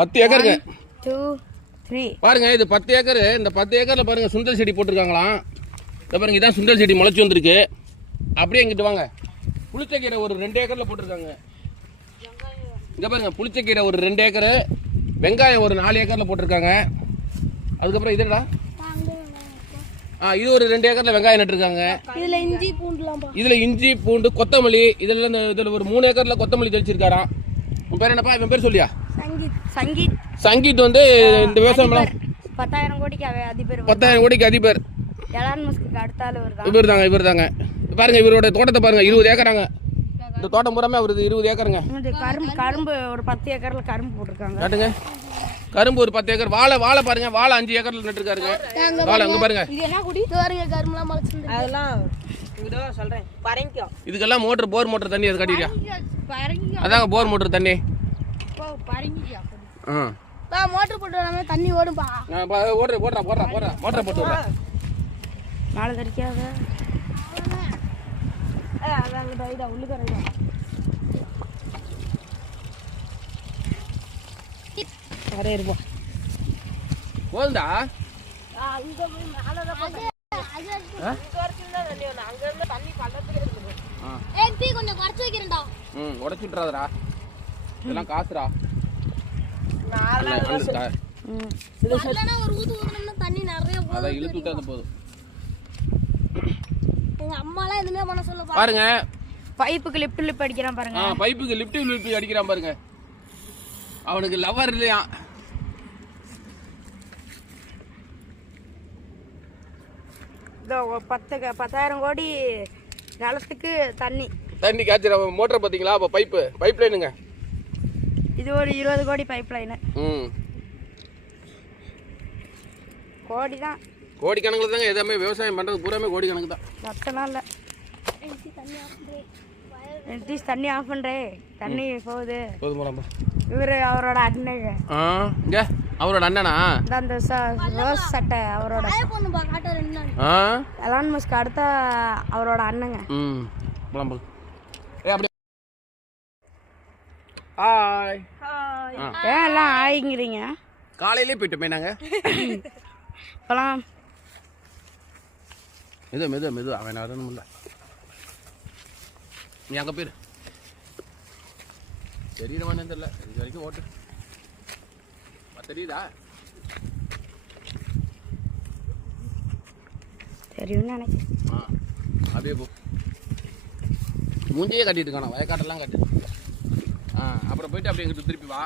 10 ஏக்கருங்க. 2 3 பாருங்க இது 10 ஏக்கர். இந்த 10 ஏக்கர்ல பாருங்க சுண்டல் செடி போட்டிருக்காங்களாம். இதை பாருங்க இதான் சுண்டல் செடி முளைச்சி வந்திருக்கு. அப்படியே இங்கிட்டு வாங்க. புளிச்சக்கீரை ஒரு 2 ஏக்கர்ல போட்டிருக்காங்க. இங்க பாருங்க புளிச்சக்கீரை ஒரு 2 ஏக்கர், வெங்காயம் ஒரு 4 ஏக்கர்ல போட்டிருக்காங்க. அதுக்கப்புறம் இதுடா இது ஒரு 2 ஏக்கர்ல வெங்காயம் நட்டுருக்காங்க. இதுல இஞ்சி பூண்டு கொத்தமல்லி இதுல ஒரு 3 ஏக்கர்ல கொத்தமல்லி தெளிச்சிருக்காராம். உன் பேர் என்னப்பா? இவன் பேர் சொல்லியா? சங்கீத் வந்து இந்த விவசாயம் 10,000 கோடிக்கு அதிபர். 10,000 கோடிக்கு அதிபர். எலான் மஸ்க்கு அடுத்த ஆளு இவர் தாங்க. பாருங்க இவரோட தோட்டத்தை பாருங்க. 20 ஏக்கராங்க. இந்த தோட்டம் பூராமே அவருக்கு 20 ஏக்கருங்க. கரும்பு ஒரு 10 ஏக்கர்ல கரும்பு போட்டிருக்காங்க. காட்டுங்க. கரும்பு ஒரு 10 ஏக்கர். வாழை பாருங்க. வாழை 5 ஏக்கர்ல நட்டுருக்காருங்க. வாழை அங்க பாருங்க. இது என்ன குடி? பாருங்க கரும்புலாம் முளைச்சிருக்கு. அதெல்லாம் இங்கடா சொல்றேன். பரங்கிக்கோ. இதுக்கெல்லாம் போர் மோட்டர் தண்ணி அது காட்டிறியா? பரங்கிக்கோ. அதாங்க போர் மோட்டர் தண்ணி. ஓ பரங்கிக்கோ. பா மோட்டர் போட்டறமே தண்ணி ஓடும்பா. போடுறா மோட்டர் போட்டு விடுறா. நாளை தரிக்காத. அதாங்க டைடா உள்ளுக்கு வரங்க. அரே இருப்பா. போல்டா. அங்க போய் மேலத போடு. இங்க வரச்சிருந்தா தண்ணி வரும். அங்க இருந்து தண்ணி பள்ளத்துல இருக்குது. ஏய் டீ கொஞ்சம் குறைச்சு வைக்கிறேன்டா. உடைச்சு விட்றாதடா. இதெல்லாம் காசுடா. இல்லனா ஒரு ஊத்துனா தண்ணி நிறைய போகும். அத இழுத்து விட்டா போதும். எங்க அம்மாலாம் எதுமே பண்ண சொல்ல பாருங்க. பைப்புக்கு லிஃப்ட் அடிக்கிறான் பாருங்க. பைப்புக்கு லிஃப்ட் அடிக்கிறான் பாருங்க. அவனுக்கு லவர் இல்லையா? இதோ 10,000 கோடி நிலத்துக்கு தண்ணி காய்ச்சிற மோட்டர் பாத்தீங்களா? அப்ப பைப் லைனுங்க. இது ஒரு 20 கோடி பைப் லைன். கோடி தான். கோடி கணக்குல தாங்க எதாமே விவசாயம் பண்றது பூராமே கோடி கணக்கு தான். லட்சம்லாம் இல்ல. தண்ணி ஆஃப் பண்றே. தண்ணி போகுது. போதுமா? இவரு அவரோட அண்ணங்க. இங்க அவரோட அண்ணனா? அந்த ரோஸ் சட்டை அவரோட. எலான் மஸ்க் அடுத்த அவரோட அண்ணங்க. ஹாய். ஏன் எல்லாம் ஆயிங்கிறீங்க? காலையிலே போயிட்டோமே நாங்க. போலாம். மெது அவன் வரணும்ல. நீ அங்க போயிரு. தெரியறவானே தெரியல. இது வரைக்கும் ஓட்டு. தெரியுதா? தெரியும் நினைக்கிறேன். அப்படியே போ. மூஞ்சியே கட்டிட்டு இருக்கானா? வயக்காட்டெல்லாம் கட்டு. அப்புறம் போயிட்டு அப்படியே எங்கிட்ட திருப்பி வா.